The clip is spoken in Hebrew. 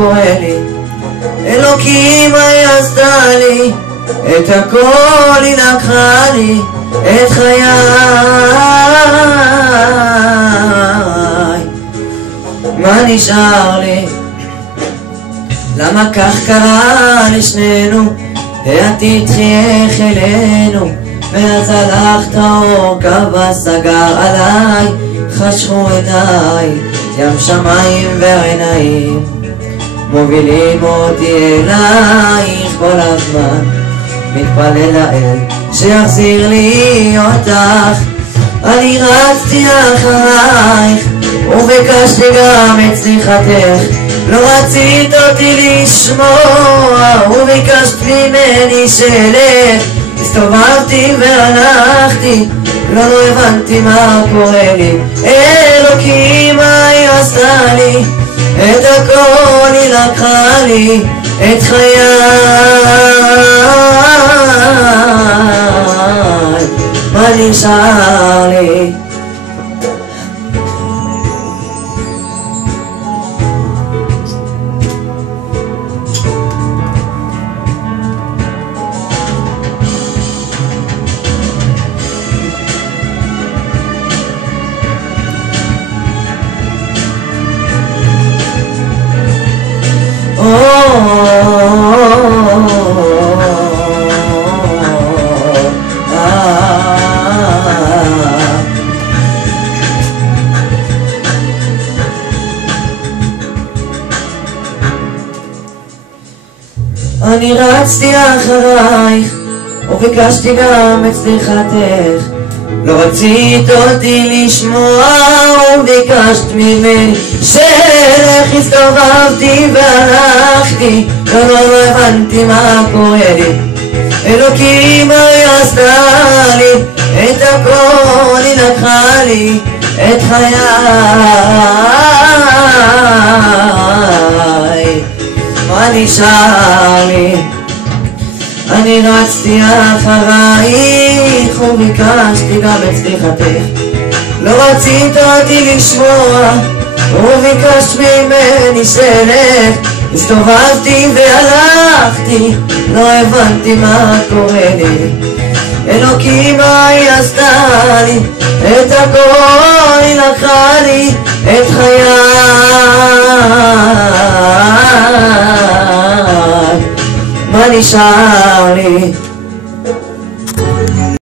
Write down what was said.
קורה לי. אלוקים מה היא עשתה לי, את הכל היא לקחה לי, את חיי. מה נשאר לי? למה כך קרה לשנינו? העתיד חייך אלינו, ואז הלכת אור קבע סגר עליי, חשכו עיניי, ים שמיים ועיניים מובילים אותי אלייך כל הזמן. מתפלל לאל שיחזיר לי אותך, אני רצתי אחרייך וביקשתי גם את סליחתך. לא רצית אותי לשמוע וביקשת ממני שלך. הסתובבתי והלכתי, לא הבנתי מה קורה לי. אלוקים מה היא עשתה לי, את הכל היא לקחה לי, את חיי. מה נשאר לי? אני רצתי אחרייך וביקשתי גם את סליחתך. לא רצית אותי לשמוע וביקשת ממני שלך. הסתובבתי והלכתי, לא הבנתי מה קורה לי. אלוקים מה היא עשתה לי, את הכל היא לקחה לי, את חיי. מה נשאר לי? אני רצתי אחרייך וביקשתי גם את סליחתך. לא רצית אותי לשמוע וביקשת ממני שלך. הסתובבתי והלכתי, לא הבנתי מה קורה לי. אלוקים מה היא עשתה לי, את הכל היא לקחה לי, את חיי. מה נשאר לי?